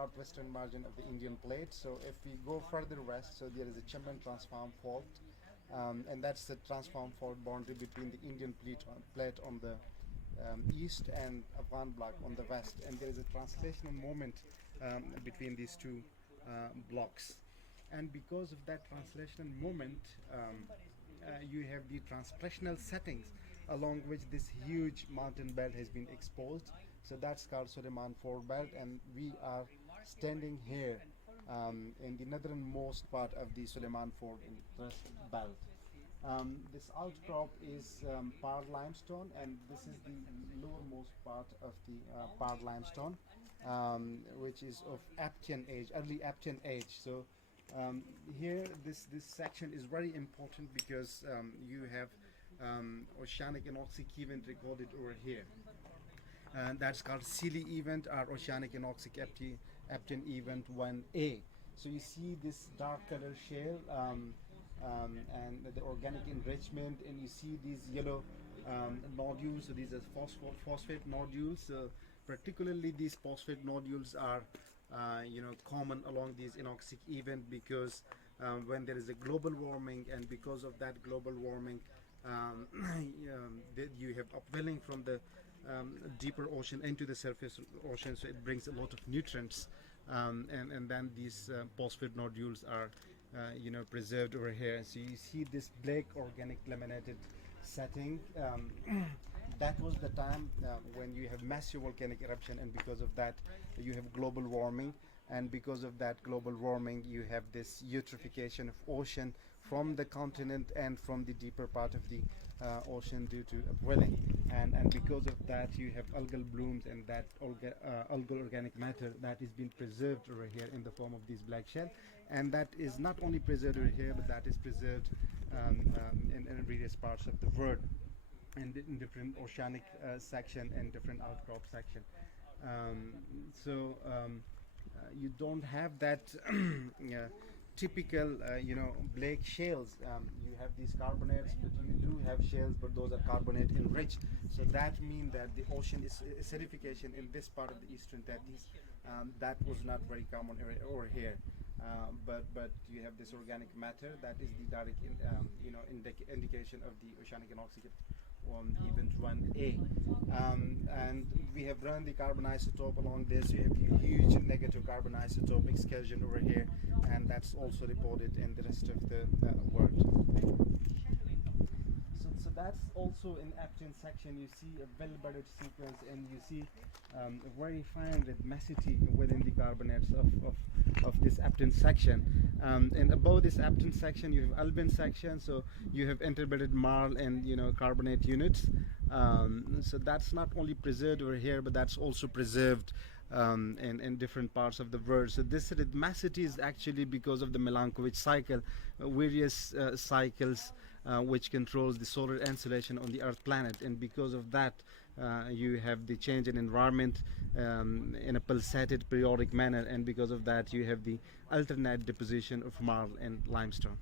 northwestern margin of the Indian plate. So if we go further west, so there is a Chimban transform fault, and that's the transform fault boundary between the Indian plate on the east and Afghan block on the west, and there is a translational moment between these two blocks. And because of that translational moment, you have the transpressional settings along which this huge mountain belt has been exposed. So that's called Suleman Fault Belt, and we are standing here in the northernmost part of the Suleman Fault belt. This outcrop is Par limestone, and this is the lowermost part of the Par limestone, which is of Aptian age, early Aptian age. So here this section is very important because you have oceanic anoxic event recorded over here, and that's called Selli Event or oceanic anoxic Aptian Event 1A. So you see this dark color shale and the organic enrichment, and you see these yellow nodules. So these are phosphate nodules. Particularly these phosphate nodules are common along these anoxic event because when there is a global warming, and because of that global warming, you have upwelling from the deeper ocean into the surface ocean, so it brings a lot of nutrients, and then these phosphate nodules are preserved over here. So you see this black organic laminated setting. That was the time when you have massive volcanic eruption, and because of that you have global warming, and because of that global warming you have this eutrophication of ocean from the continent and from the deeper part of the ocean due to upwelling, and because of that you have algal blooms, and that algal organic matter that is being preserved over here in the form of these black shell, and that is not only preserved over here, but that is preserved in various parts of the world, in different oceanic section and different outcrop section. You don't have that typical black shales. You have these carbonates, but you do have shales, but those are carbonate enriched. So that means that the ocean is acidification in this part of the eastern Tethys. That was not very common over here. But you have this organic matter that is the direct indication of the oceanic anoxic event 1A, and we have run the carbon isotope along this. You have a huge negative carbon isotope excursion over here, and that's also reported in the rest of the world. So that's also in Aptian section. You see a well-bedded sequence, and you see a very fine rhythmicity within the carbonates of this Aptian section. And above this Aptian section you have Albian section, so you have interbedded marl and carbonate units. So that's not only preserved over here, but that's also preserved in different parts of the world. So this rhythmicity is actually because of the Milankovitch cycle, various cycles which controls the solar insolation on the Earth planet, and because of that you have the change in environment in a pulsated periodic manner, and because of that you have the alternate deposition of marl and limestone.